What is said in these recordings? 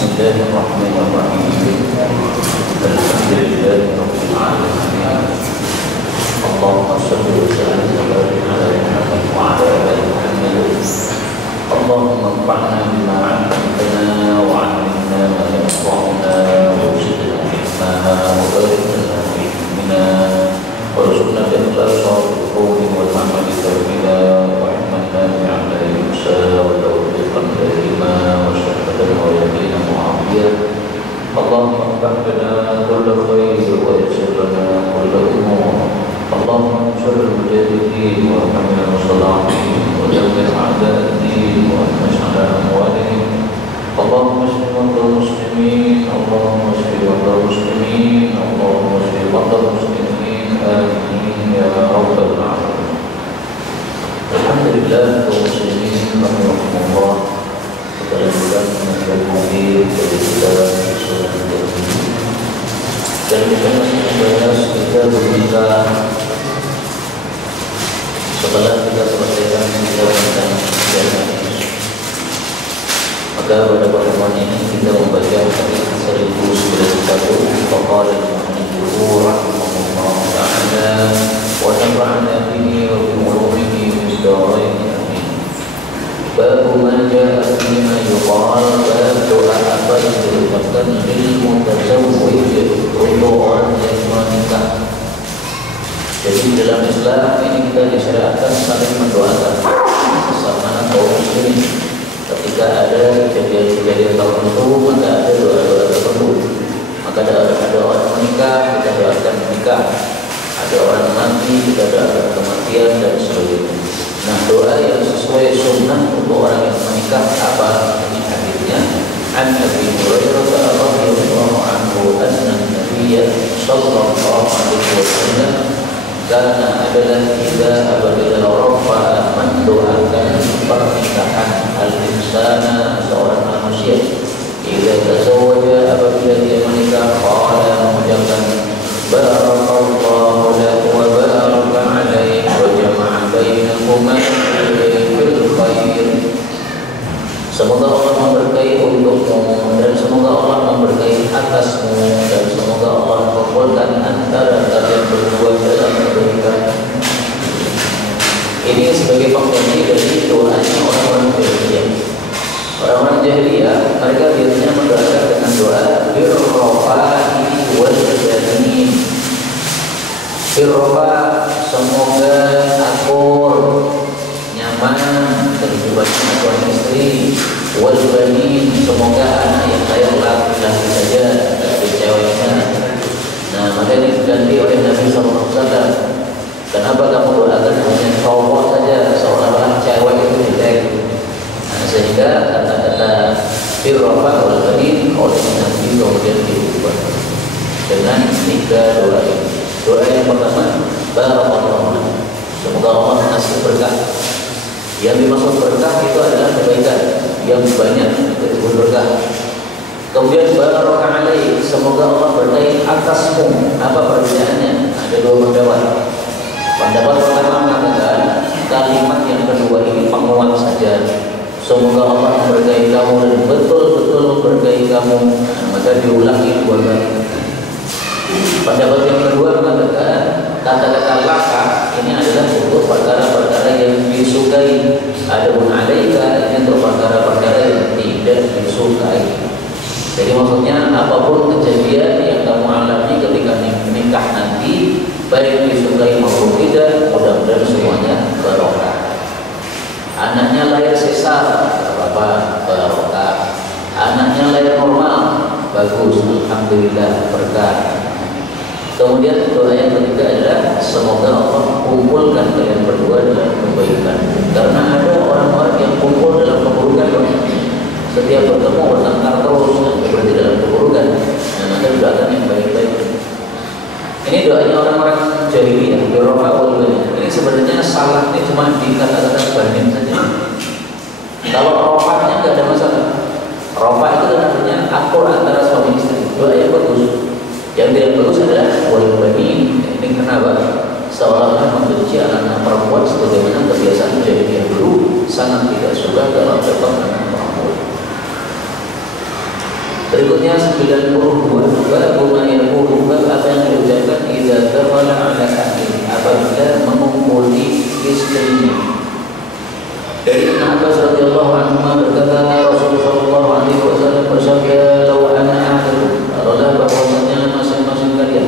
Bismillahirrahmanirrahim. Alhamdulillahirabbil alamin. Allahumma shalli wa sallim ala Muhammad wa ala ali Muhammad. Allahumma anfa'na bima 'allamtana wa 'allimna ma yanfa'una wa zidna ilma wa barik lana fi ilmina warzuqna al-ikhlasa fil qawli wal 'amali tawfina wa ihmana bi'ala yusa wa tawfiqan lima wa syahadatan wa yaqina mu'afiyah. Allahumma anfa'na kulla khair wa yassir lana kulla umur. Allahumma ansurul mujahidin wa hamil muslimin wa dammir a'da'id wa nash'ala amwalihim. Allahumma shfi marda muslimin, Allahumma shfi marda muslimin, Allahumma shfi marda muslimin. Amin ya rabbal alamin. Alhamdulillah kaum muslimin rahimahumullah. Kita lanjutkan dengan hadis dari surah Al-Baqarah. Dan kita masih membahas kita berita setelah kita selesaikan kita tentang jalan. Maka pada pertemuan ini kita membaca hadis 1091 faqala al-mu'allif rahimahullah ta'ala wa nafa'ana bihi wa bi ulumihi fid dharain amin. Bab ma jaa fima yuqal bab doa apa yang diucapkan lil mutazawwij untuk orang yang menikah. Jadi dalam Islam ini kita disyariatkan saling mendoakan sesama kaum muslimin. Ketika ada kejadian-kejadian tertentu maka ada doa-doa tertentu. Maka ada orang menikah kita doakan menikah, ada orang mati kita doakan kematian dan sebagainya. Nah, doa yang sesuai sunnah untuk orang yang menikah apa ini hadisnya? An Abi Hurairah radhiyallahu anhu anna Nabiy sallallahu alaihi wasallam karena adalah apabila rafa'a mendoakan pernikahan al-insana seorang manusia idza tazawwaja apabila dia menikah qala mengucapkan barakallahu lahu wa baraka alaihi wa jama'a bainakuma fil khair. Semoga Allah memberkahi untukmu dan semoga Allah memberkahi atasmu dan semoga Allah mengumpulkan antara kalian berdua dalam kebaikan. Ini sebagai pengganti dari doanya orang-orang jahiliyah. Orang-orang jahiliyah mereka biasanya mendoakan dengan doa birrofa'i wal janin. Birrofa semoga akur nyaman dan juga suami istri, wal banin semoga anak yang layak laki-laki saja dari ceweknya. Nah, maka ini diganti oleh Nabi SAW. Kenapa kamu doakan hanya cowok saja seolah-olah cewek itu jelek? Nah, sehingga kata-kata birrofa wal banin oleh Nabi kemudian diubah dengan 3 doa ini. Doa yang pertama barakallahu, semoga Allah kasih berkah. Yang dimaksud berkah itu adalah kebaikan yang banyak itu berkah. Kemudian baraka alaihi, semoga Allah berkahi atasmu. Apa perbedaannya? Ada 2 pendapat. Pendapat pertama mengatakan kalimat yang kedua ini penguat saja. Semoga Allah memberkahi kamu dan betul-betul memberkahi kamu. Nah, maka diulangi 2 kali. Pendapat yang kedua mengatakan kata-kata laka ini adalah untuk perkara-perkara yang disukai. Adapun alaika ini untuk perkara-perkara yang tidak disukai. Jadi maksudnya apapun kejadian yang kamu alami ketika menikah nanti, baik disukai maupun tidak, mudah-mudahan semuanya barokah. Anaknya lahir sesar, apa barokah. Anaknya lahir normal, bagus, alhamdulillah berkah. Kemudian doa yang ketiga adalah semoga Allah kumpulkan kalian berdua dalam kebaikan. Karena ada orang-orang yang kumpul dalam keburukan, setiap bertemu bertengkar terus dan berarti dalam keburukan. Nah, maka doakan yang baik-baik. Ini doanya orang-orang jahiliyah, birrofa wal banin. Ini sebenarnya salahnya cuma di kata-kata banin saja. Kalau rofanya nggak ada masalah. Rofa itu artinya akur antara suami istri. Doa yang bagus. Yang tidak bagus adalah wal banin. Ini kenapa? Seolah-olah membenci anak-anak perempuan sebagaimana kebiasaan jahiliyah dulu sangat tidak suka kalau dapat anak perempuan. Berikutnya 92, bab ma yaqulu, bab apa yang diucapkan idza dakhala ala ahli, apabila mengumpuli istrinya. Dari Ibnu Abbas radhiyallahu anhu berkata, Rasulullah sallallahu alaihi wasallam bersabda, "Law anna ahadakum," adalah bahwasanya masing-masing kalian,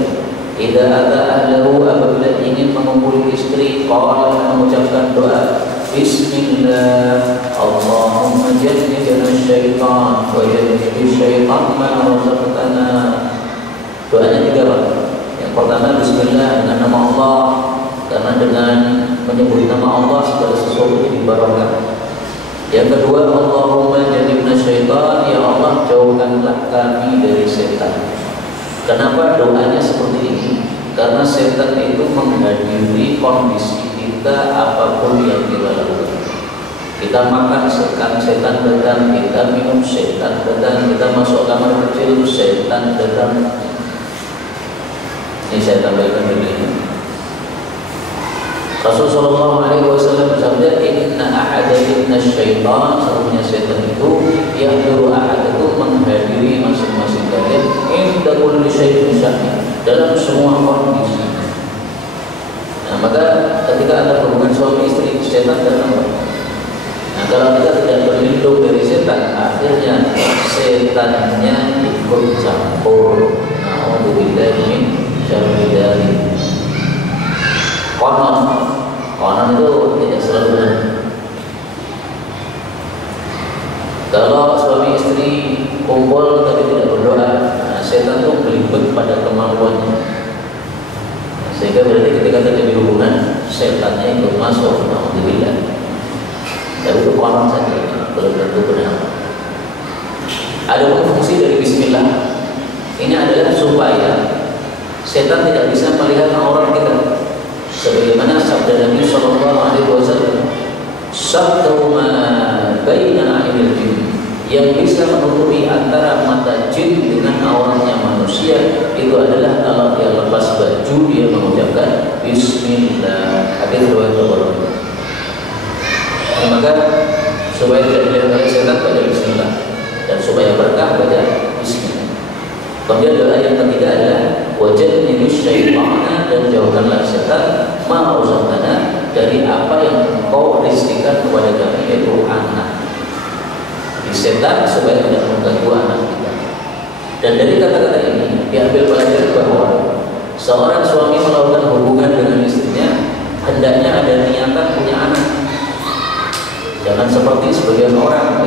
idza ata ahlahu, apabila ingin mengumpuli istri, qala, mengucapkan doa, Bismillah, Allahumma jannibna syaitan wa jannibi syaitan ma razaqtana. Doanya 3 Pak. Yang pertama Bismillah, dengan nama Allah, karena dengan menyebut nama Allah segala sesuatu jadi barokah. Yang kedua, Allahumma jannibna syaitan, ya Allah jauhkanlah kami dari setan. Kenapa doanya seperti ini? Karena setan itu menghadiri kondisi kita apapun yang kita lakukan. Kita makan setan datang, kita minum setan datang, kita masuk kamar kecil setan datang. Ini saya tambahkan dulu ini. Rasulullah sallallahu alaihi wasallam bersabda, "Inna ahadakum syaitan," sesungguhnya setan itu yahduru ahadakum, menghadiri masing-masing kalian, inda kulli syai'in syahid, dalam semua kondisi. Nah, maka ketika ada hubungan suami istri, setan datang. Nah, kalau kita tidak berlindung dari setan, akhirnya setannya ikut campur. Na'udzubillahi min syarri dzalik. Konon itu tidak selalu benar. Kalau suami istri kumpul tapi tidak berdoa, nah, setan itu melibet pada kemampuannya. Sehingga berarti ketika terjadi hubungan, setannya ikut masuk. Alhamdulillah. Tapi itu konon saja, belum tentu benar. Ada fungsi dari Bismillah. Ini adalah supaya setan tidak bisa melihat aurat kita. Sebagaimana sabda Nabi sallallahu alaihi wasallam, "Sabtu ma baina a'yunil jin," yang bisa menutupi antara mata jin dengan auratnya manusia itu adalah kalau dia lepas baju, dia mengucapkan Bismillah. Hadis riwayat Bukhari. Maka supaya tidak dilihat oleh setan, baca Bismillah, dan supaya berkah, baca Bismillah. Kemudian doa yang ketiga adalah wajannibna syaitana, dan jauhkanlah setan ma razaqtana, dari apa yang Engkau rizkikan kepada kami, yaitu anak. Di setan supaya tidak mengganggu anak kita. Dan dari kata-kata ini diambil pelajaran bahwa seorang suami melakukan hubungan dengan istrinya hendaknya ada niatan punya anak. Jangan seperti sebagian orang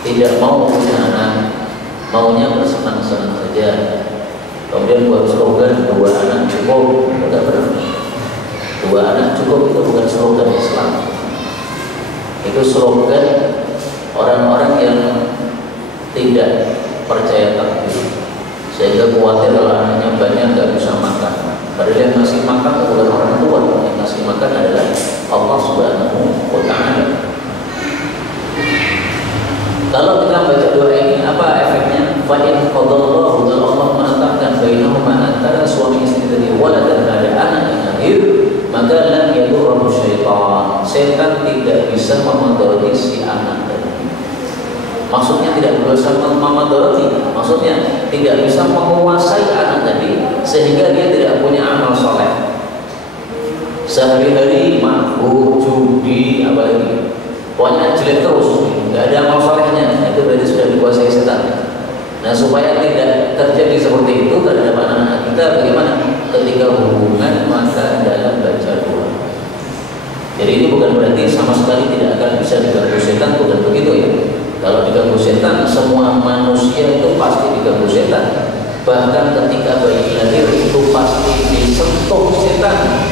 tidak mau punya anak, maunya bersenang-senang saja. Kemudian buat slogan 2 anak cukup, tidak benar. 2 anak cukup itu bukan slogan Islam. Itu slogan orang-orang yang tidak percaya takdir, sehingga khawatir kalau anaknya banyak nggak bisa makan. Padahal yang ngasih makan bukan orang tua, yang ngasih makan adalah Allah Subhanahu wa Ta'ala. Kalau kita baca doa ini, apa efeknya? Fa in qadallahu, kalau Allah menetapkan bainahuma, antara suami istri tadi, waladan, ada anak yang lahir, maka lam yadurru syaitan, setan tidak bisa memadoroti si anak tadi. Maksudnya tidak bisa memadoroti, maksudnya tidak bisa menguasai anak tadi sehingga dia tidak punya amal soleh. Sehari-hari mabuk, judi, apalagi pokoknya jelek terus, nggak ada amal solehnya, itu berarti sudah dikuasai setan. Nah, supaya tidak terjadi seperti itu terhadap anak-anak kita, bagaimana? Ketika hubungan, maka dalam baca doa. Jadi ini bukan berarti sama sekali tidak akan bisa diganggu setan, bukan begitu ya. Kalau diganggu setan, semua manusia itu pasti diganggu setan. Bahkan ketika bayi lahir itu pasti disentuh setan.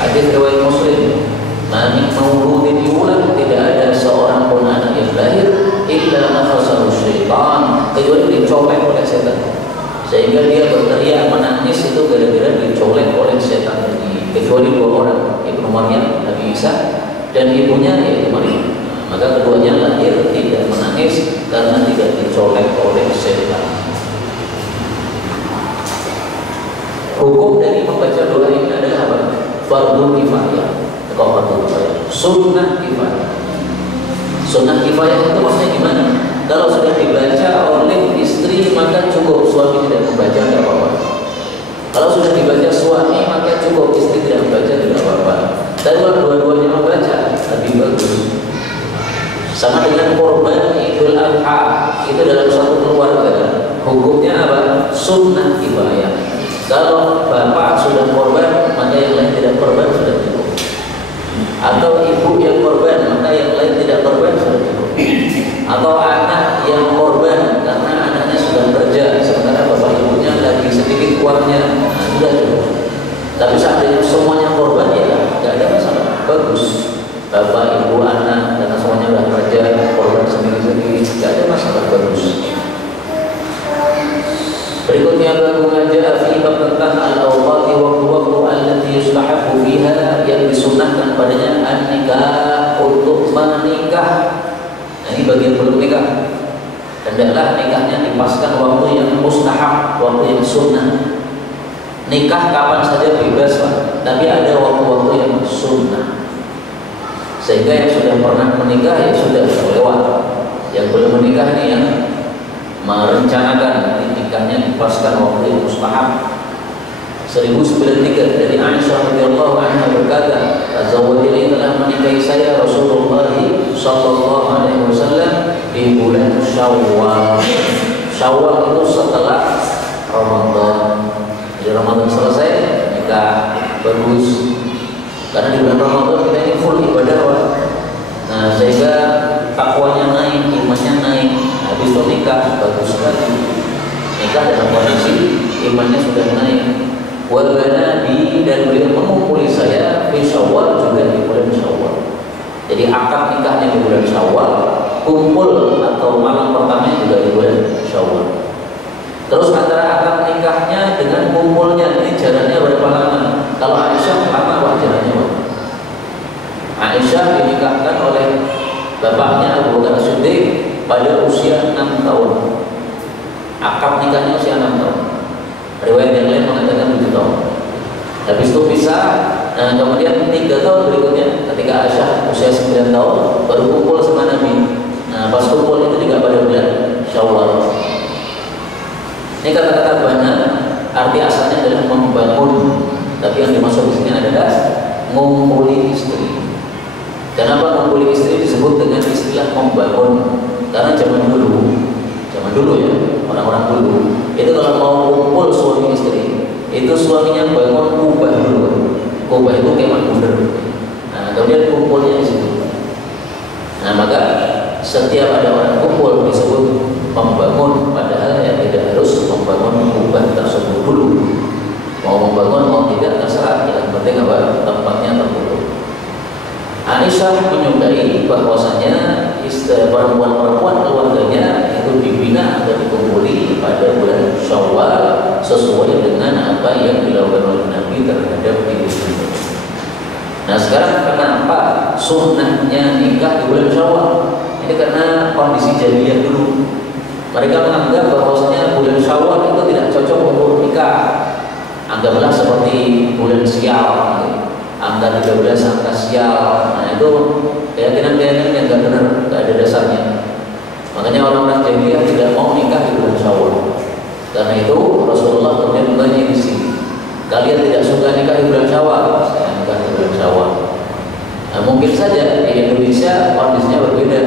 Hadis riwayat Muslim, "Mani mauludin yulad," tidak ada seorang pun anak yang lahir illa nafasahu syaitan, kecuali dicolek oleh setan. Sehingga dia berteriak menangis itu gara-gara dicolek oleh setan tadi. Kecuali 2 orang, Ibnu Maryam, Nabi Isa, dan ibunya yaitu Maryam. Maka keduanya lahir tidak menangis karena tidak dicolek oleh setan. Hukum dari membaca doa ini adalah apa? Fardhu kifayah. Sunnah kifayah. Sunnah kifayah itu maksudnya gimana? Kalau sudah dibaca oleh istri cukup, istri tidak membaca tidak apa-apa. Tapi kalau dua-duanya membaca lebih bagus. Sama dengan korban Idul Adha, itu dalam satu keluarga hukumnya apa? Sunnah kifayah. Kalau bapak sudah korban, maka yang lain tidak korban sudah cukup. Atau ibu yang korban, maka yang lain tidak korban sudah cukup. Atau anak yang korban karena anaknya sudah kerja, sementara bapak ibunya lagi sedikit uangnya, nah, sudah cukup. Tapi seandainya semuanya korban, ya nggak ada masalah, bagus. Bapak, ibu, anak, karena semuanya sudah kerja, korban sendiri-sendiri, nggak ada masalah, bagus. Berikutnya baru mengajar fi bab tentang al-awqati waktu-waktu allati yustahabbu fiha, yang disunnahkan padanya an-nikah, untuk menikah. Nah, ini bagian belum nikah. Hendaklah nikahnya dipaskan waktu yang mustahab, waktu yang sunnah. Nikah kapan saja bebas, Pak, tapi ada waktu-waktu yang sunnah. Sehingga yang sudah pernah menikah ya sudah lewat. Yang belum menikah ini yang merencanakan nikahnya dipaskan waktu yang mustahab. 1093 dari Aisyah radhiyallahu anha berkata, "Azawajani telah menikahi saya Rasulullah sallallahu alaihi wasallam di bulan Syawal." Syawal itu setelah Ramadan. Jadi Ramadan selesai nikah, bagus. Karena di bulan Ramadan kita ini full ibadah, Pak. Nah, sehingga takwanya naik, imannya naik. Habis itu nikah, bagus sekali. Nikah dalam kondisi imannya sudah naik. Wal banadi, dan beliau mengumpuli saya di Syawal, juga di bulan Syawal. Jadi akad nikahnya di bulan Syawal, kumpul atau malam pertama juga di bulan Syawal. Terus antara akad nikahnya dengan kumpulnya ini jaraknya berapa lama? Kalau Aisyah lama, wah jaraknya wah. Aisyah dinikahkan oleh bapaknya Abu Bakar Siddiq pada usia 6 tahun. Akad nikahnya usia 6 tahun. Riwayat yang lain mengatakan 7 tahun. Habis itu pisah. Nah, kemudian 3 tahun berikutnya ketika Aisyah usia 9 tahun baru kumpul sama Nabi. Nah, pas kumpul itu juga pada bulan Syawal. Ini kata-kata bana, arti asalnya adalah membangun, tapi yang dimaksud di sini adalah ngumpuli istri. Kenapa ngumpuli istri disebut dengan istilah membangun? Karena zaman dulu ya, orang-orang dulu itu kalau mau kumpul suami istri, itu suaminya bangun kubah dulu. Kubah itu kemah bundar. Nah, kemudian kumpulnya di situ. Nah, maka setiap ada orang kumpul disebut membangun, padahal yang tidak harus membangun kubah tersebut dulu. Mau membangun mau tidak terserah, yang penting apa? Tempatnya tertutup. Aisyah menyukai bahwasanya perempuan-perempuan keluarganya itu dibina dan dikumpuli pada bulan Syawal sesuai dengan apa yang dilakukan oleh Nabi terhadap diri sendiri. Nah, sekarang kenapa sunnahnya nikah di bulan Syawal? Ini karena kondisi jahiliyah dulu. Mereka menganggap bahwasanya bulan Syawal itu tidak cocok untuk nikah. Anggaplah seperti bulan Sial, angka 13 angka Sial. Nah, itu keyakinan-keyakinan yang tidak benar, tidak ada dasarnya. Makanya orang-orang jahiliyah tidak mau nikah di bulan Syawal. Karena itu Rasulullah kemudian bertanya di sini, kalian tidak suka nikah di bulan Syawal? Saya nikah di bulan Syawal. Nah, mungkin saja di Indonesia kondisinya berbeda.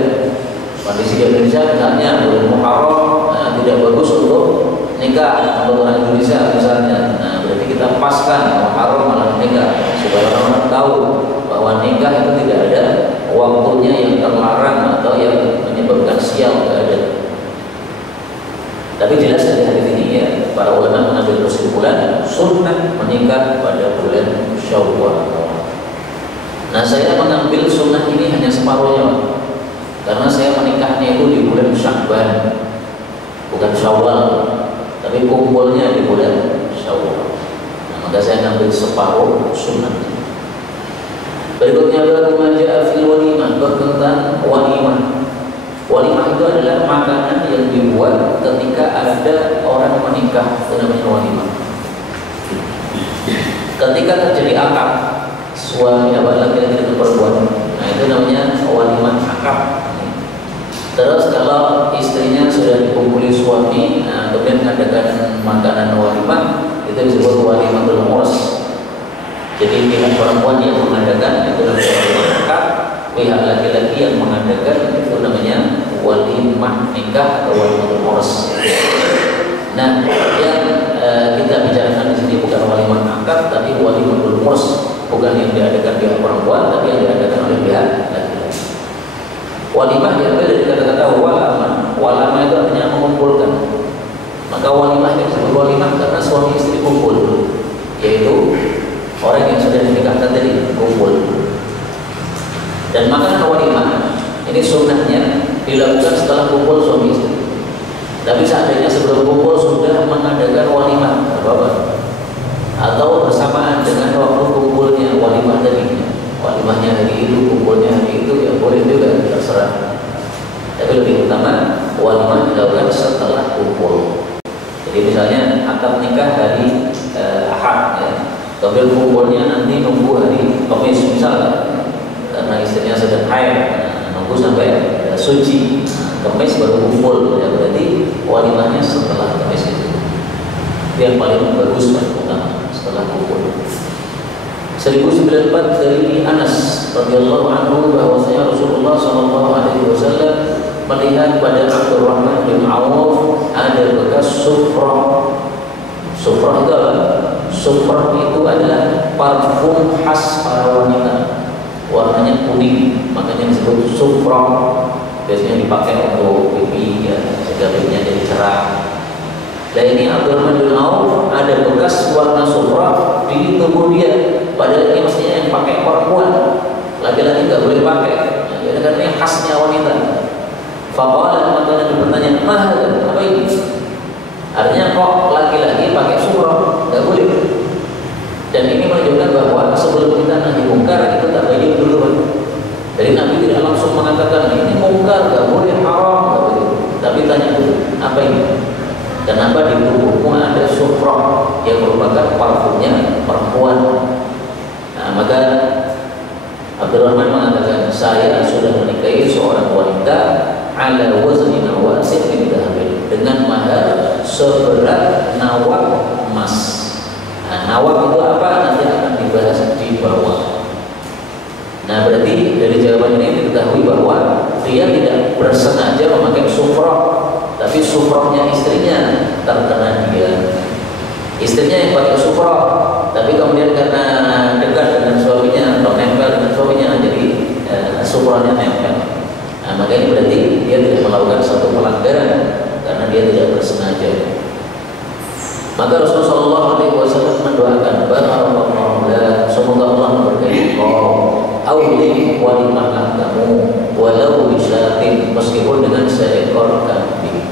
Kondisi di Indonesia misalnya bulan Muharram tidak bagus untuk nikah untuk orang Indonesia misalnya. Nah, berarti kita paskan Muharram malam nikah supaya orang-orang tahu bahwa nikah itu tidak ada waktunya yang terlarang atau yang menyebabkan sial, tidak ada. Tapi jelas dari hadis ini ya, para ulama mengambil kesimpulan sunnah menikah pada bulan Syawal. Nah, saya mengambil sunnah ini hanya separuhnya, Pak. Karena saya menikahnya itu di bulan Sya'ban, bukan Syawal, tapi kumpulnya di bulan Syawal. Nah, maka saya ngambil separuh sunnah. Berikutnya baru mengajar fil walimah, tentang walimah. Walimah itu adalah makanan yang dibuat ketika ada orang menikah, itu namanya walimah. Ketika terjadi akad, suami laki-laki dengan perempuan, nah itu namanya walimah akad. Terus kalau istrinya sudah dikumpuli suami, nah, kemudian mengadakan makanan walimah, itu disebut walimatul urs. Jadi pihak perempuan yang mengadakan itu namanya walimah akad, pihak laki-laki yang mengadakan itu namanya walimah nikah atau walimah urs. Nah, yang kita bicarakan di sini bukan walimah akad, tapi walimah urs, bukan yang diadakan pihak perempuan, tapi yang diadakan oleh pihak laki-laki. Walimah diambil dari kata-kata walama. Walama itu artinya mengumpulkan. Maka walimah yang disebut walimah karena suami istri kumpul, yaitu orang yang sudah dinikahkan tadi kumpul. Dan makanan walimah ini sunnahnya dilakukan setelah kumpul suami istri. Tapi seandainya sebelum kumpul sudah mengadakan walimah, apa-apa, atau bersamaan dengan waktu kumpulnya walimah tadi, walimahnya hari itu, kumpulnya hari itu, ya boleh juga, terserah. Tapi lebih utama walimah dilakukan setelah kumpul. Jadi misalnya akad nikah hari Ahad, ya, tapi kumpulnya nanti nunggu hari Kamis misalnya, karena istrinya sedang haid, nunggu sampai suci, Kamis baru kumpul, ya berarti walimahnya setelah Kamis itu. Itu yang paling bagus dan utama, setelah kumpul. 1094 dari Anas radhiyallahu anhu bahwasanya Rasulullah SAW melihat pada Abdurrahman bin Auf ada bekas sufrah. Sufrah itu apa? Sufrah itu adalah parfum khas para wanita, warnanya kuning, makanya disebut sufrah. Biasanya dipakai untuk pipi, ya, sehingga pipinya jadi cerah. Dan ini Abdurrahman bin Auf ada bekas warna sufrah di tubuh dia. Padahal ini mestinya yang pakai perempuan, laki-laki nggak boleh pakai. Ya, karena ini khasnya wanita. Faqala, maka Nabi bertanya, apa ini? Artinya kok laki-laki pakai sufrah, nggak boleh. Dan ini menunjukkan bahwa sebelum kita nahi mungkar itu tak baik dulu. Jadi Nabi tidak langsung mengatakan ini mungkar, nggak boleh, haram, nggak boleh. Tapi tanya dulu, apa ini? Kenapa di tubuhmu ada sufrah yang merupakan parfumnya perempuan? Nah, maka Abdurrahman mengatakan, saya sudah menikahi seorang wanita ala wazni nawasin min dhahabin, dengan mahar seberat nawak emas. Nah, nawak itu apa? Nanti akan dibahas di bawah. Nah, berarti dari jawaban ini diketahui bahwa dia tidak bersengaja memakai sufrah, tapi sufrahnya istrinya terkena dia. Istrinya yang pakai sufrah, tapi kemudian karena dekat dengan suaminya atau nempel dengan suaminya, jadi sufrahnya nempel. Nah, maka ini berarti dia tidak melakukan suatu pelanggaran karena dia tidak bersengaja. Maka Rasulullah SAW mendoakan, barakallahu lak, semoga Allah memberkahi engkau, auli walimah kamu, walau bisyatin, meskipun dengan seekor kambing.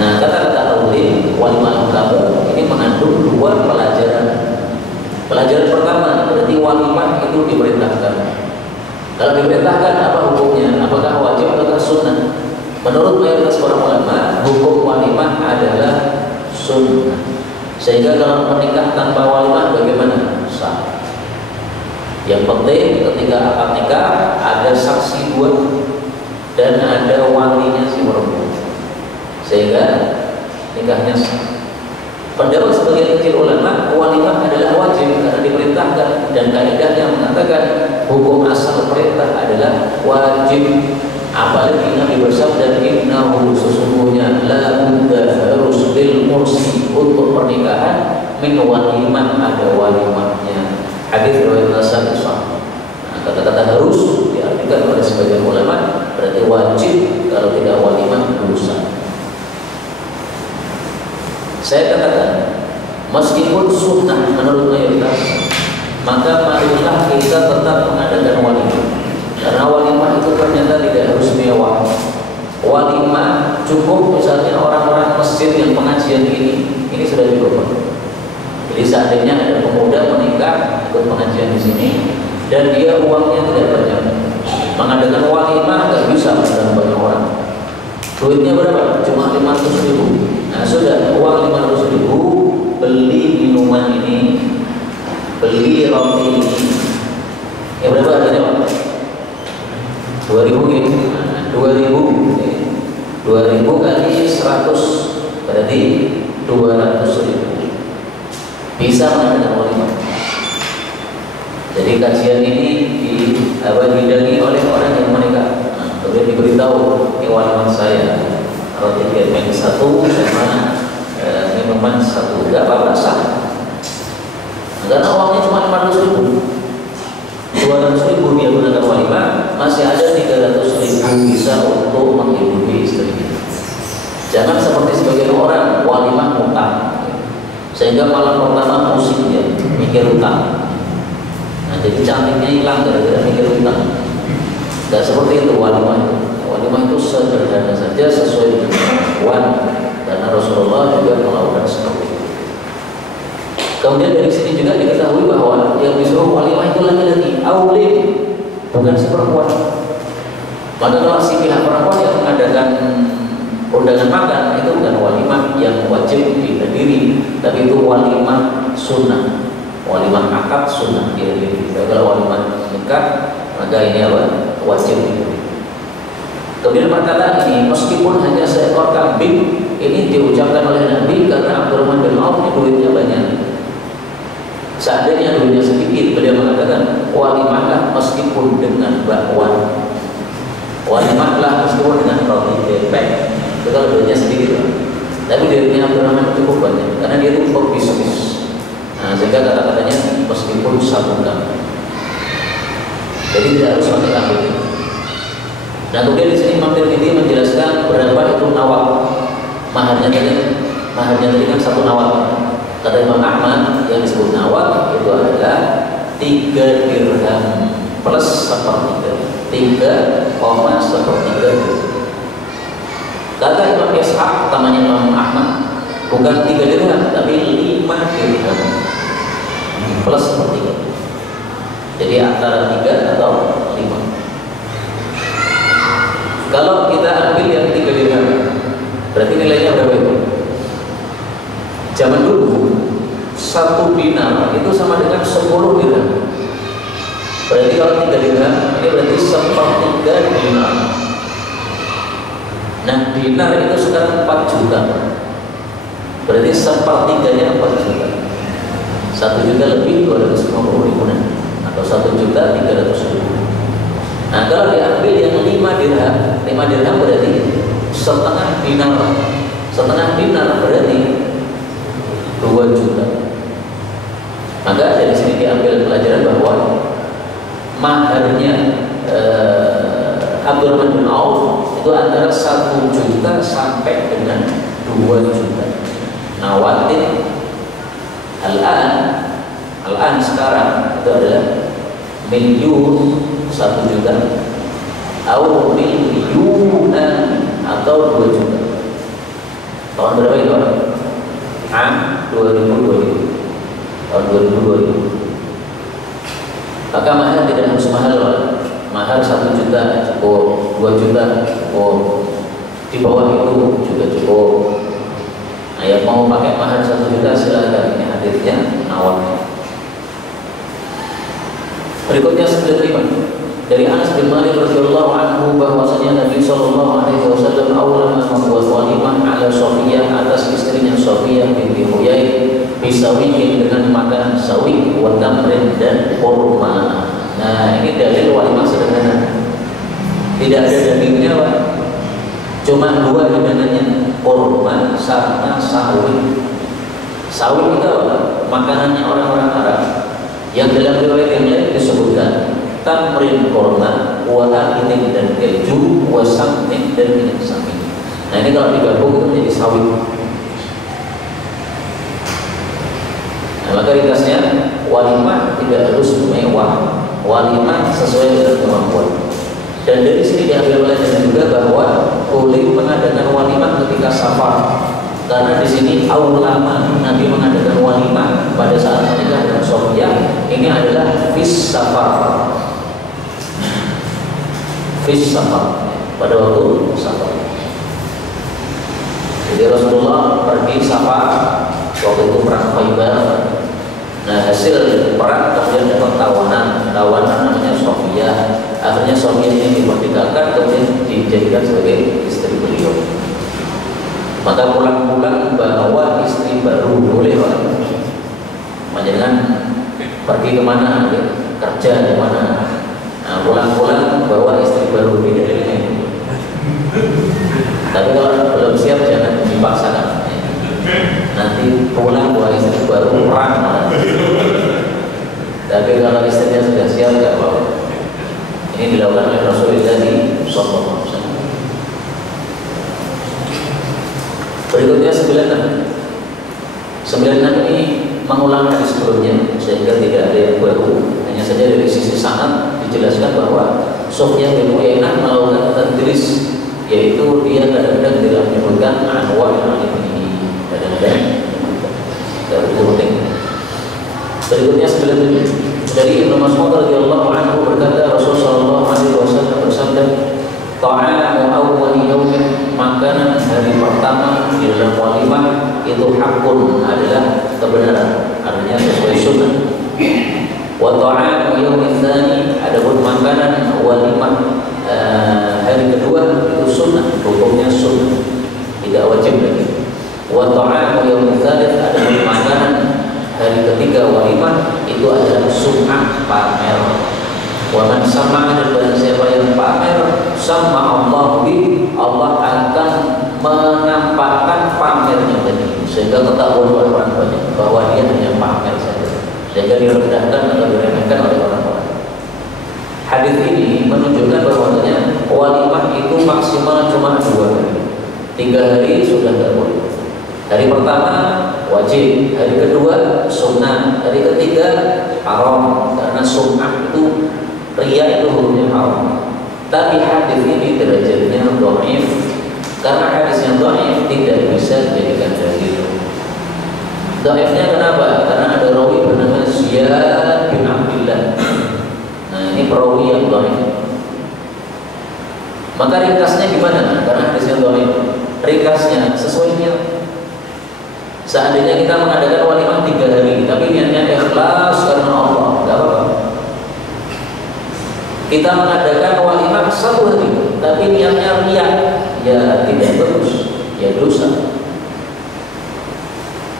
Nah, kata-kata auli walimah kamu ini mengandung dua pelajaran. Pelajaran pertama, berarti walimah itu diperintahkan. Kalau diperintahkan, apa hukumnya? Apakah wajib atau sunnah? Menurut mayoritas para ulama, hukum walimah adalah sunnah. Sehingga kalau menikah tanpa walimah bagaimana? Sah. Yang penting ketika akad nikah ada saksi dua dan ada walinya si perempuan, sehingga nikahnya sah. Pendapat sebagian kecil ulama, walimah adalah wajib karena diperintahkan, dan kaidahnya mengatakan hukum asal perintah adalah wajib. Apalagi Nabi bersabda, innahu, sesungguhnya la budda, harus bil mursi, untuk pernikahan min walimah, ada walimahnya. Hadis riwayat Hasan sahih. Nah, kata-kata harus diartikan oleh sebagian ulama berarti wajib, kalau tidak walimah dosa. Saya katakan, meskipun sunnah menurut mayoritas, maka marilah kita tetap mengadakan walimah. Karena walimah itu ternyata tidak harus mewah. Walimah cukup misalnya orang-orang masjid yang pengajian ini sudah cukup. Jadi seandainya ada pemuda menikah ikut pengajian di sini dan dia uangnya tidak banyak, mengadakan walimah nggak bisa mengadakan banyak orang. Duitnya berapa? Cuma 500.000. Nah, sudah uang 500.000, beli minuman ini, beli roti ini. Ya berapa harganya, Pak? 2.000 gitu. Nah, 2.000 kali 100 berarti 200.000. Bisa mengadakan walimah. kajian ini dihidangi oleh orang yang menikah. Kemudian diberitahu ini walimah saya, roti kemen satu sama minuman satu, nggak apa-apa sah. Karena uangnya cuma 500.000, 200.000 dia gunakan walimah, masih ada 300.000 bisa untuk menghidupi istri. Jangan seperti sebagian orang walimah utang, sehingga malam pertama pusing dia mikir utang. Nah, jadi cantiknya hilang gara-gara mikir utang. Tidak seperti itu walimah itu. Walimah itu sederhana saja sesuai dengan kemampuan, karena Rasulullah juga melakukan seperti itu. Kemudian dari sini juga diketahui bahwa yang disuruh walimah itu laki-laki, aulim, bukan si perempuan. Maka kalau si pihak perempuan yang mengadakan undangan makan, itu bukan walimah yang wajib dihadiri, tapi itu walimah sunnah, walimah akad sunnah dihadiri. Kalau walimah nikah, maka ini apa? Wajib dihadiri. Kemudian perkataan ini, meskipun hanya seekor kambing, ini diucapkan oleh Nabi karena Abdurrahman bin Auf ini duitnya banyak. Seandainya duitnya sedikit, beliau mengatakan walimahlah meskipun dengan bakwan, walimahlah meskipun dengan roti bebek. Itu kalau duitnya sedikit, tapi duitnya Abdurrahman cukup banyak karena dia itu pebisnis. Nah, sehingga kata-katanya meskipun satu kambing, jadi tidak harus pakai kambing. Nah, kemudian di sini Imam Tirmidzi menjelaskan berapa itu nawak. Maharnya tadi kan 1 nawak. Kata Imam Ahmad yang disebut nawak itu adalah 3 dirham plus 1/3, 3,1/3. Kata Imam Ishaq, namanya Imam Ahmad, bukan 3 dirham tapi 5 dirham plus 1/3. Jadi antara 3 atau 5. Kalau kita ambil yang 3 dirham, berarti nilainya berapa itu? Zaman dulu 1 dinar itu sama dengan 10 dirham. Berarti kalau 3 dirham ini berarti 1/3 dinar. Nah, dinar itu sekarang 4 juta. Berarti 1/3-nya 4 juta. 1 juta lebih 250.000 atau 1.300.000. Nah, kalau diambil yang 5 dirham, 5 dirham berarti setengah dinar. Setengah dinar berarti 2 juta. Maka dari sini diambil pelajaran bahwa maharnya Abdurrahman bin Auf itu antara 1 juta sampai dengan 2 juta. Nawatin al-an sekarang itu adalah miliun 1 juta atau miliunan atau 2 juta. Tahun berapa itu? 2020. Tahun 2020. Maka mahar tidak harus mahal. Mahar 1 juta cukup, 2 juta cukup, di bawah itu juga cukup. Nah, yang mau pakai mahar 1 juta silakan. Ini hadisnya nawaknya. Berikutnya 95 dari Anas bin Malik radhiyallahu anhu bahwasanya Nabi sallallahu alaihi wasallam awal membuat walimah ala Sofiyah atas istrinya Sofiyah binti Huyai bisawiyin dengan makan sawi wa tamrin dan kurma. Nah, ini dalil walimah sederhana. Tidak ada dagingnya, Pak. Cuma 2 hidangannya, kurma sama sawi. Sawi itu apa? Makanannya orang-orang Arab yang dalam riwayat yang lain disebutkan tamrin kurma, wa akidin dan keju, wa samnin dan minyak samin. Nah, ini kalau digabung itu menjadi sawi. Nah, maka ringkasnya walimah tidak harus mewah, walimah sesuai dengan kemampuan. Dan dari sini diambil pelajaran juga bahwa boleh mengadakan walimah ketika safar. Karena di sini ulama Nabi mengadakan walimah pada saat menikah dengan Sofiyah ini adalah fis safar. Fis safar, pada waktu safar. Jadi Rasulullah pergi safar waktu itu perang Khaybar. Nah, hasil perang kemudian dapat tawanan namanya Sofiyah. Akhirnya Sofiyah ini dimerdekakan kemudian dijadikan sebagai istri beliau. Maka pulang-pulang bawa istri baru boleh, Pak. Jangan pergi kemana, kerja kerja di mana. Nah, pulang-pulang bawa istri baru di dalilnya. Tapi kalau belum siap jangan dipaksakan. Nanti pulang bawa istri baru perang malah. Tapi kalau istrinya sudah siap nggak apa-apa. Ini dilakukan oleh Rasulullah sallallahu alaihi wasallam. Berikutnya 96 ini mengulang hadis sebelumnya sehingga tidak ada yang baru. Hanya saja dari sisi sanad dijelaskan bahwa Sufyan bin Uyainah melakukan tadlis, yaitu dia kadang-kadang tidak menyebutkan anwa yang ini, kadang-kadang tidak penting. Berikutnya 97 dari Ibnu Mas'ud radhiyallahu anhu berkata, Rasulullah sallallahu alaihi wasallam bersabda, ta'amu awwali yaumin, makanan hari pertama di dalam walimah itu hakun, adalah kebenaran, artinya sesuai sunnah. Wa ta'amu yaumin tsani, adapun makanan walimah hari kedua itu sunnah, hukumnya sunnah, tidak wajib lagi. Wa ta'amu yaumin tsalits, adapun makanan hari ketiga walimah itu adalah sum'ah, pamer. Wa man sama'a, dan barang siapa yang pamer, sama Allah bi, Allah akan menampakkan pamernya tadi, sehingga ketahuan oleh orang banyak bahwa dia hanya pamer saja, sehingga direndahkan atau diremehkan oleh orang-orang. Hadis ini menunjukkan bahwasanya walimah itu maksimal cuma 2 hari. 3 hari sudah tidak boleh. Hari pertama wajib, hari kedua sunnah, hari ketiga haram, karena sunnah itu riya itu hukumnya haram. Tapi hadis ini derajatnya dhaif, karena hadis yang dhaif tidak bisa dijadikan dalil. Dhaifnya kenapa? Karena ada rawi bernama Ziyad bin Abdillah. Nah, ini perawi yang dhaif. Maka ringkasnya gimana? Karena hadisnya dhaif. Ringkasnya sesuai niat. Seandainya kita mengadakan walimah 3 hari, tapi niatnya ikhlas karena Allah, enggak apa-apa. Kita mengadakan walimah 1 hari, tapi niatnya riya, ya tidak bagus, ya dosa.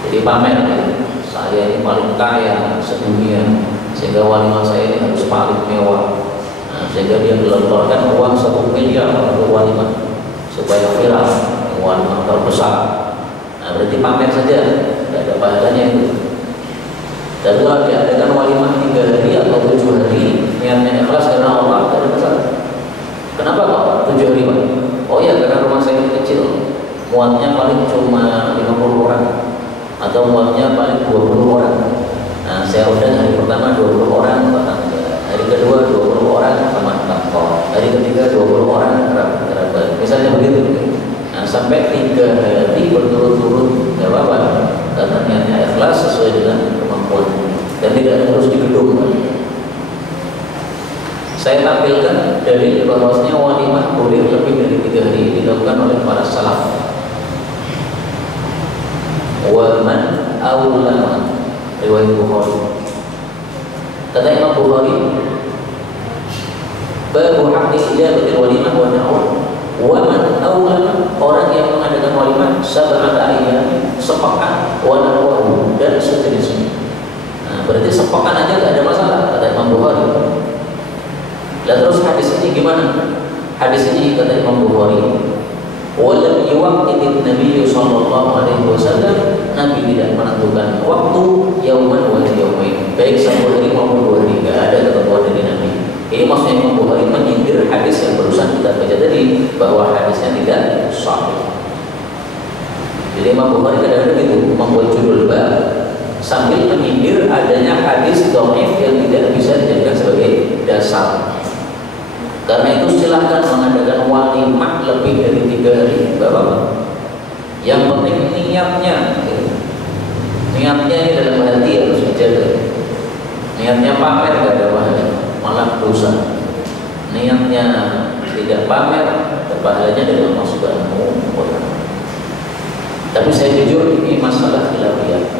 Jadi pamer, ya, saya ini paling kaya sedunia, sehingga walimah saya ini harus paling mewah. Nah, sehingga dia gelontorkan uang 1 miliar untuk walimah supaya viral, walimah terbesar. Nah, berarti pamer saja, tidak ada pahalanya itu. Dan kalau diadakan walimah 3 hari atau 7 hari, niatnya ikhlas karena Allah, tidak ada masalah. Kenapa kok 7 hari Pak? Oh ya, karena rumah saya kecil, muatnya paling cuma 50 orang, atau muatnya paling 20 orang. Nah, saya undang hari pertama 20 orang tetangga, hari kedua 20 orang teman kantor, hari ketiga 20 orang kerabat. Misalnya begitu. Nah, sampai 3 hari berturut-turut nggak apa-apa, karena niatnya ikhlas sesuai dengan kemampuan dan tidak harus di gedung. Saya tampilkan dari bahwasanya walimah boleh lebih dari 3 hari dilakukan oleh para salaf. Wa man awlama, riwayat Bukhari. Kata Imam Bukhari, babu haqqi ijabatil walimah wa na'ud. Wa man awlama, orang yang mengadakan walimah sab'ata ayyam, sepekan, wa na'ud, dan sejenisnya. Nah, berarti sepekan aja tidak ada masalah, kata Imam Bukhari. Dan terus hadis ini gimana? Hadis ini kata Imam Bukhari, walam yuwaqqitin Nabi sallallahu alaihi wasallam, Nabi tidak menentukan waktu yauman wa yaumain, baik 1 hari maupun 2 hari, tidak ada ketentuan dari Nabi. Ini maksudnya Imam Bukhari menyindir hadis yang barusan kita baca tadi, bahwa hadisnya tidak sahih. Jadi Imam Bukhari kadang-kadang itu membuat judul bab sambil menyindir adanya hadis dhaif yang tidak bisa dijadikan sebagai dasar. Karena itu silahkan mengadakan walimah lebih dari 3 hari, Bapak. Yang penting niatnya, niatnya ini dalam hati harus dijaga. Niatnya pamer tidak ada pahala, malah dosa. Niatnya tidak pamer, pahalanya dari Allah Subhanahu wa Ta'ala. Tapi saya jujur, ini masalah khilafiyah.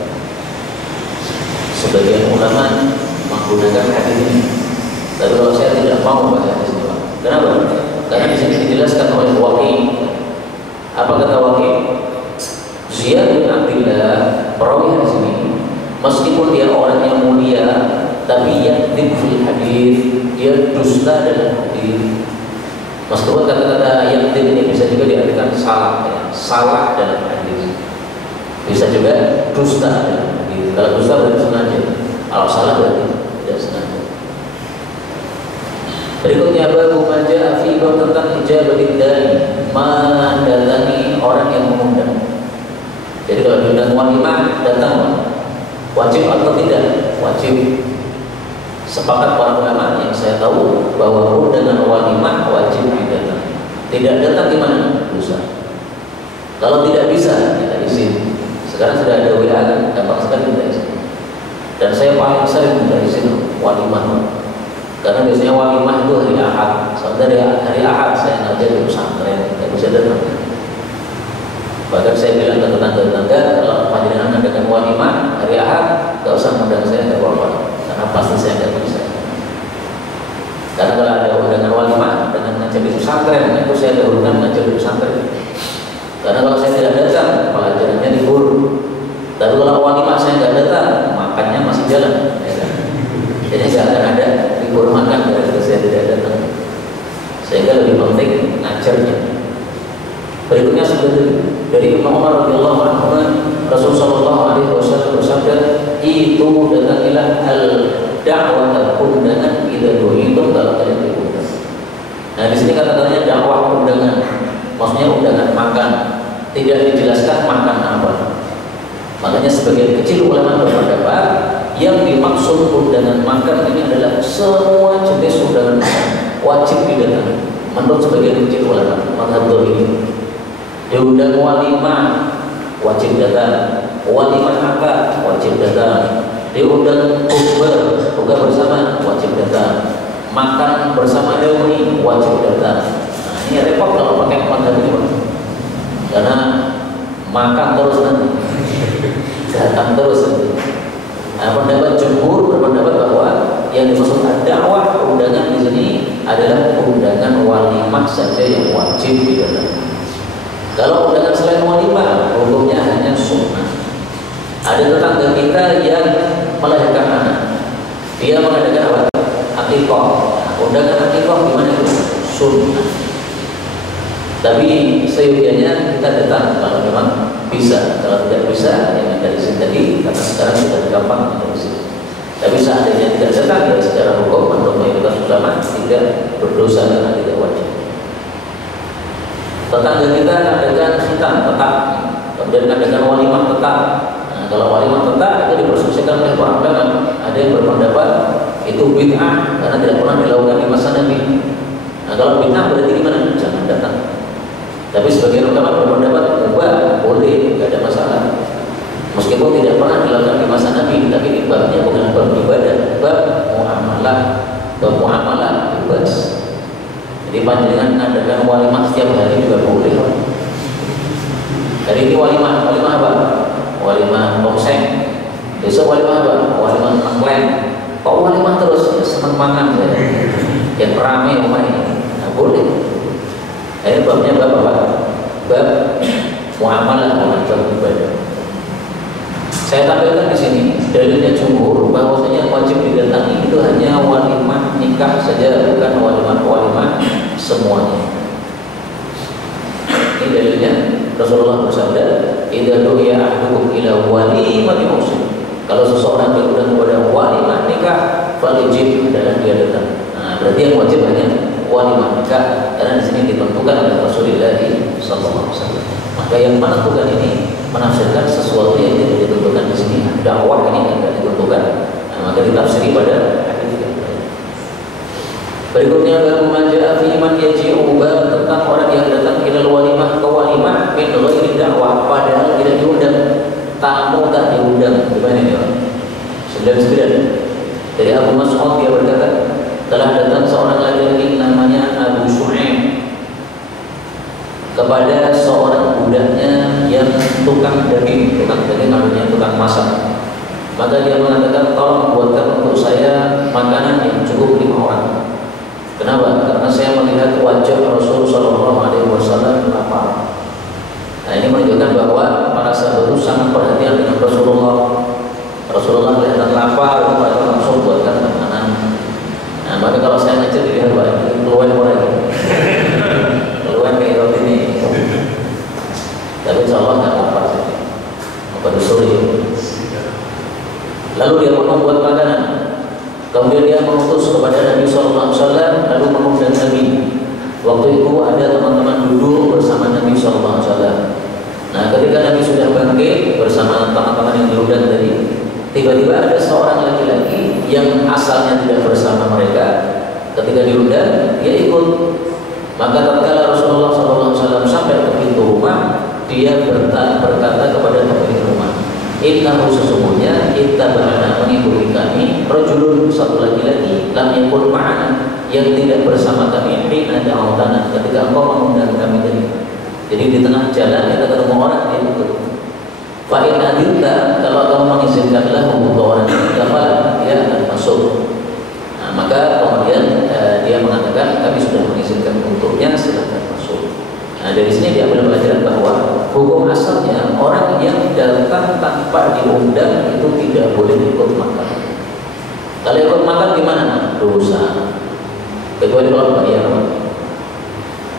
Sebagian ulama menggunakan hadis ini, tapi kalau saya tidak mau bahas hadis ini. Kenapa? Karena di sini dijelaskan oleh Waqi. Apa kata Waqi? Ziyad bin Abdillah, perawi hadis ini, meskipun dia orang yang mulia, tapi yakdzib fil hadis, dia dusta dalam hadis. Meskipun kata-kata yakdzib ini bisa juga diartikan salah, ya. Salah dalam hadis. Bisa juga dusta dalam hadis. Kalau dusta berarti sengaja, kalau salah berarti tidak sengaja. Berikutnya babu maja fi bab tentang ijabatil dai, mendatangi orang yang mengundang. Jadi kalau diundang walimah datang, wajib atau tidak? Wajib. Sepakat para ulama yang saya tahu bahwa undangan walimah wajib didatangi. Tidak datang gimana? Dosa. Kalau tidak bisa, kita izin. Sekarang sudah ada WA, gampang sekali minta izin. Dan saya paling sering minta izin walimah. Karena biasanya walimah itu hari Ahad. Soalnya dari hari Ahad saya ngajar di pesantren, nggak bisa datang. Bahkan saya bilang ke tetangga-tetangga, kalau panjenengan adakan walimah hari Ahad, nggak usah undang saya, nggak apa-apa. Karena pasti saya nggak bisa. Karena kalau ada undangan walimah dengan ngajar di pesantren, itu saya dahulukan ngajar di pesantren. Karena kalau saya tidak datang, pelajarannya libur. Tapi kalau walimah saya nggak datang, makannya masih jalan. Jadi nggak akan ada libur makan kalau saya tidak datang. Sehingga lebih penting ngajarnya. Berikutnya sebenarnya dari Ibnu Umar radhiyallahu anhu, Rasul sallallahu alaihi wasallam bersabda, "Itu datangilah al-da'wah undangan idza du'itum kalau kalian diundang." Nah, di sini kata-katanya dakwah undangan. Maksudnya undangan makan. Tidak dijelaskan makan apa. Makanya sebagian kecil ulama berpendapat yang dimaksud undangan makan ini adalah semua jenis undangan makan wajib didatangi. Menurut sebagian kecil ulama mazhab ini, diundang walimah wajib datang, walimah akad wajib datang, diundang buka bersama wajib datang, makan bersama reuni wajib datang. Nah, ini repot kalau pakai mazhab ini, karena makan terus nanti datang terus nanti. Nah, pendapat jumhur berpendapat bahwa yang dimaksud dakwah undangan di sini adalah undangan walimah saja yang wajib didatangi. Kalau undangan selain walimah, hukumnya hanya sunnah. Ada tetangga kita yang melahirkan anak, dia mengadakan apa? Akikah. Nah, undangan akikah gimana itu? Sunnah. Tapi seyogianya kita datang kalau memang bisa. Kalau tidak bisa, yang dari sini tadi, karena sekarang sudah gampang dari sini. Tapi seandainya tidak datang, ya secara hukum menurut mayoritas ulama tidak berdosa karena tidak wajib. Tetangga kita adakan khitan tetap, kemudian adakan walimah tetap. Nah, kalau walimah tetap itu dipersepsikan oleh para ulama. Ada yang berpendapat itu bid'ah karena tidak pernah dilakukan di masa Nabi. Nah, kalau bid'ah berarti gimana? Jangan datang. Tapi sebagian ulama berpendapat boleh, tidak ada masalah. Meskipun tidak pernah dilakukan di masa Nabi, tapi babnya bukan bab ibadah, bab muamalah bebas. Jadi panjenengan mengadakan walimah setiap hari juga boleh. Hari ini walimah apa? Walimah tongseng. Besok walimah apa? Walimah mengklaim. Kok walimah terus? Ya, senang makan saya. Yang ramai rumah ini. Nah, boleh. Ini babnya bab apa? Bab muamalah, bab ibadah. Saya tampilkan di sini dalilnya jumhur bahwasanya wajib didatangi itu hanya walimah nikah saja, bukan walimah semuanya. Ini dalilnya Rasulullah bersabda, "Idza du'iya ahadukum ila walimati muslim." Kalau seseorang diundang kepada walimah nikah, falyujib, adalah dia datang. Nah, berarti yang wajib hanya walimah nikah, karena di sini ditentukan oleh Rasulullah sallallahu alaihi wasallam. Maka yang menentukan ini menafsirkan sesuatu yang tidak ditentukan di sini. Dakwah ini tidak ditentukan, nah, maka ditafsiri pada hadis yang lain. Berikutnya baru maja fi man yaji'u tentang orang yang datang ilal walimah ke walimah min ghairi dakwah, padahal tidak diundang. Tamu tak diundang. Gimana ini, Pak? 99. Dari Abu Mas'ud dia berkata, telah datang seorang laki-laki namanya Abu Syu'aib kepada seorang budaknya yang tukang daging namanya tukang masak. Maka dia mengatakan, tolong buatkan untuk saya makanan yang cukup 5 orang. Kenapa? Karena saya melihat wajah Rasul sallallahu alaihi wasallam lapar. Nah, ini menunjukkan bahwa para sahabat itu sangat perhatian dengan Rasulullah. Rasulullah kelihatan lapar, maka langsung buatkan insya Allah nggak lapar saja. Pada sore. Lalu dia membuat makanan. Kemudian dia mengutus kepada Nabi Sallallahu Alaihi Wasallam, lalu mengundang Nabi. Waktu itu ada teman-teman duduk bersama Nabi Sallallahu Alaihi Wasallam. Nah, ketika Nabi sudah bangkit bersama teman-teman yang diundang tadi, tiba-tiba ada seorang laki-laki yang asalnya tidak bersama mereka. Ketika diundang, dia ikut. Maka tatkala Rasulullah SAW sampai ke pintu rumah, dia berkata kepada pemilik rumah, "Innahu sesungguhnya ittaba'ana mengikuti kami rajulun satu laki-laki lam yakun ma'ana yang tidak bersama kami hina da'awtana ketika engkau mengundang kami tadi." Jadi di tengah jalan kita ketemu orang, dia ikut. Fa in adilta, kalau kamu mengizinkan lahu untuk orang ini, dia akan masuk. Maka kemudian dia mengatakan kami sudah mengizinkan untuknya, silakan masuk. Nah, dari sini diambil pelajaran bahwa hukum asalnya orang yang datang tanpa diundang itu tidak boleh ikut makan. Kalau ikut makan gimana? Dosa. Kecuali kalau bayar.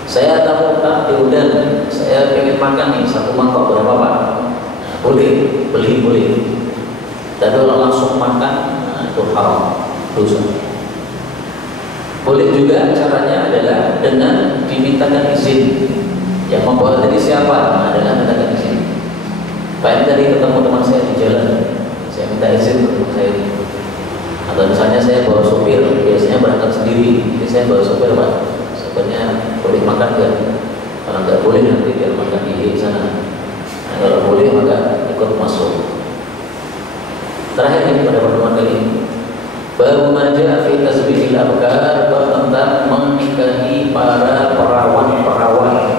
Saya tamu tak diundang, saya pengen makan nih satu mangkok berapa Pak? Nah, boleh, beli boleh. Tapi kalau langsung makan, itu haram, dosa. Boleh juga caranya adalah dengan dimintakan izin. Yang membawa tadi siapa? Adalah mintakan izin. Pak, tadi ketemu teman saya di jalan, saya minta izin untuk saya. Atau misalnya saya bawa sopir, biasanya berangkat sendiri, jadi saya bawa sopir Pak. Sebenarnya boleh makan nggak? Kalau nggak boleh nanti dia makan di sana. Nah, kalau boleh maka ikut masuk. Terakhir ini pada pertemuan kali ini. Baru maja fi tasbihil abkar tentang menikahi para perawan-perawan.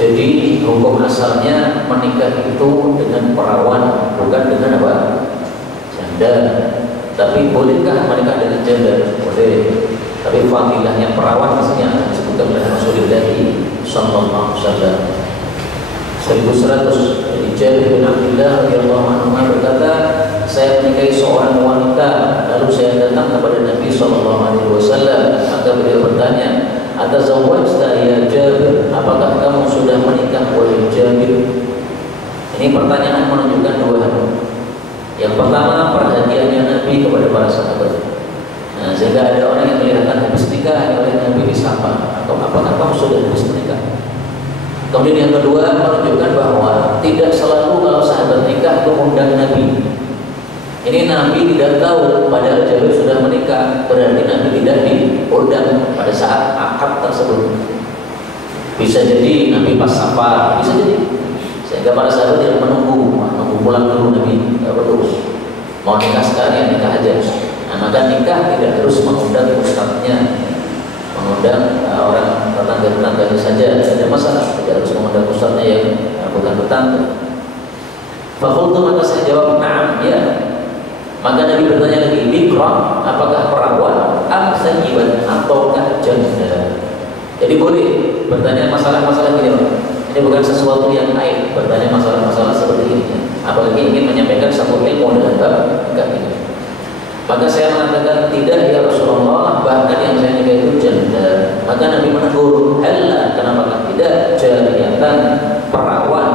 Jadi hukum asalnya menikah itu dengan perawan, bukan dengan apa? Janda. Tapi bolehkah menikah dengan janda? Boleh. Tapi fadilahnya perawan maksudnya disebutkan oleh Rasulullah Sallallahu Alaihi Wasallam. 1100. Jadi Jabir bin Abdullah radhiyallahu anhu berkata, saya menikahi seorang wanita, lalu saya datang kepada Nabi Sallallahu Alaihi Wasallam. Maka beliau bertanya, atazawwajta ya Jabir? Apakah kamu sudah menikah wahai Jabir? Ini pertanyaan menunjukkan dua hal. Yang pertama, perhatiannya Nabi kepada para sahabat. Nah, sehingga ada orang yang kelihatan habis nikah oleh Nabi disapa, atau apakah kamu sudah habis menikah? Kemudian yang kedua, menunjukkan bahwa tidak selalu kalau sahabat nikah itu undang Nabi. Ini Nabi tidak tahu padahal Jabir sudah menikah, berarti Nabi tidak diundang pada saat akad tersebut. Bisa jadi Nabi pas safar, bisa jadi. Sehingga para sahabat yang menunggu pulang dulu Nabi, nggak perlu. Mau nikah sekarang ya nikah aja. Nah, maka nikah tidak harus mengundang ustadznya, mengundang orang tetangga-tetangganya saja, tidak ada masalah. Tidak harus mengundang ustadznya yang bukan tetangga. Fakultu, maka saya jawab na'am, ya. Maka Nabi bertanya lagi, bikra, apakah perawan, sayyiban, ataukah janda? Jadi boleh bertanya masalah-masalah gini, Pak. Ini bukan sesuatu yang aib, bertanya masalah-masalah seperti ini. Apalagi ingin menyampaikan satu ilmu dalam bab ini. Maka saya mengatakan tidak ya Rasulullah, bahkan yang saya nikah itu janda. Maka Nabi menegur, halla, kenapa tidak jariyatan, perawan,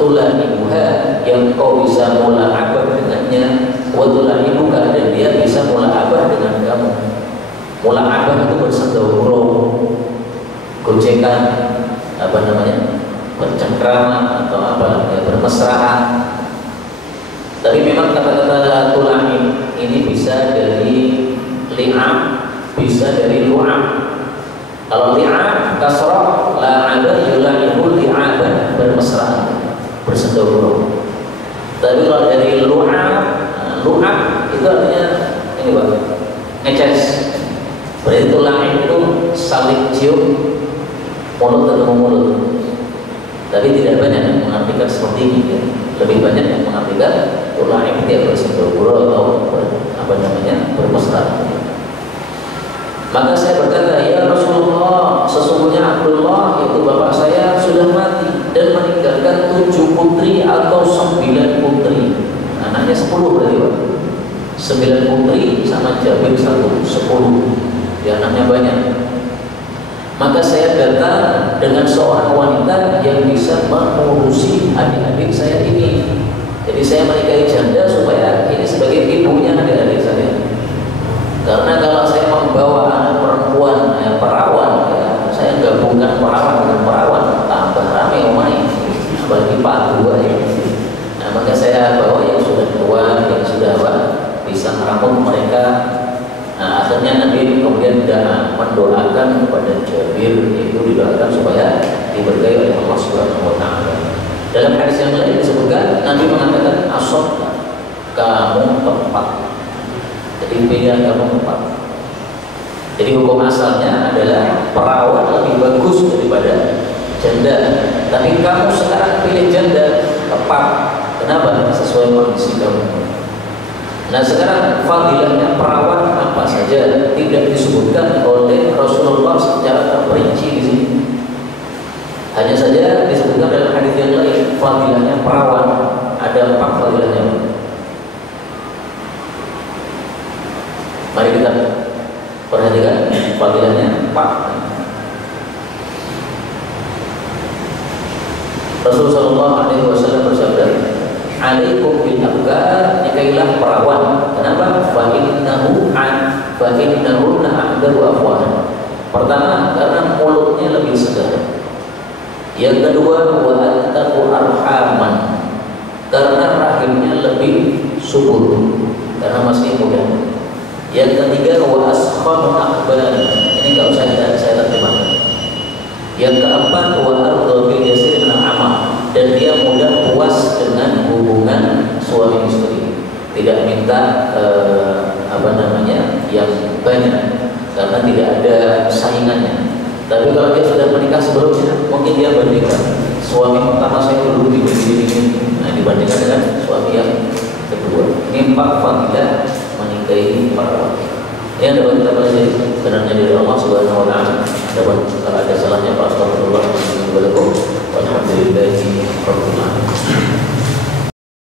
tulanibuha, yang kau bisa mula'abah dengannya, wa tulanibuka, dan dia bisa mula'abah dengan kamu. Mula'abah itu bersendawro, gojekan, bercengkrama atau bermesraan. Tapi memang kata-kata tulani ini bisa dari li'am, bisa dari lu'am. Kalau li'am kasrah, la'aba yula'ibu li'aban, bermesraan, bersendawro. Tapi kalau dari lu'am, lu'am itu artinya ini Pak, ngeces. Berarti tulani itu saling cium, mulut ketemu mulut. Tapi tidak banyak yang mengartikan seperti ini, ya. Lebih banyak yang mengartikan tulani itu yang bersendawro atau bermesraan. Maka saya berkata, ya Rasulullah, sesungguhnya Abdullah yaitu bapak saya sudah mati dan meninggalkan 7 putri atau 9 putri. Anaknya 10 berarti Pak. 9 putri sama Jabir 10. Ya, anaknya banyak. maka saya datang dengan seorang wanita yang bisa mengurusi adik-adik saya ini. Jadi saya menikahi janda supaya ini sebagai ibunya adik-adik saya. Karena kalau saya membawa anak perempuan perawan, saya gabungkan perawan dengan perawan, tambah rame omai, apalagi padu ya. Nah, maka saya bawa yang sudah tua, yang sudah bisa merampung mereka. Nah, akhirnya Nabi kemudian mendoakan kepada Jabir, itu didoakan supaya diberkahi oleh Allah Subhanahu wa taala. Dalam hadis yang lain disebutkan Nabi mengatakan asab, kamu tepat. Jadi pilihan kamu tepat. Jadi hukum asalnya adalah perawan lebih bagus daripada janda. Tapi kamu sekarang pilih janda, tepat. Kenapa? Sesuai kondisi kamu. Nah sekarang fadilahnya perawan apa saja tidak disebutkan oleh Rasulullah secara terperinci di sini. Hanya saja disebutkan dalam hadis yang lain fadilahnya perawan ada 4 fadilahnya. Mari kita perhatikan fadilahnya 4. Rasulullah SAW bersabda, alaikum bil abkar, nikailah perawan. Kenapa? Fa innahu a'dalu afwahan. Pertama, karena mulutnya lebih segar. Yang kedua, wa attaqu arhaman, karena rahimnya lebih subur, karena masih muda. Yang ketiga, wa askhanu akhban, ini enggak usah saya terjemahkan. Yang keempat, wa ardu bil yasir min al-amal, dan dia mudah puas dengan hubungan suami istri, tidak minta yang banyak karena tidak ada saingannya. Tapi kalau dia sudah menikah sebelumnya, mungkin dia bandingkan suami pertama saya dulu begini, nah dibandingkan dengan suami yang kedua. Ini 4 fadilah menikahi perawan. Ini dapat kita pelajari benarnya dari Allah Subhanahu wa taala. Dapat kalau ada salahnya, astagfirullah wa atubu ilaih. Walhamdulillahi rabbil alamin.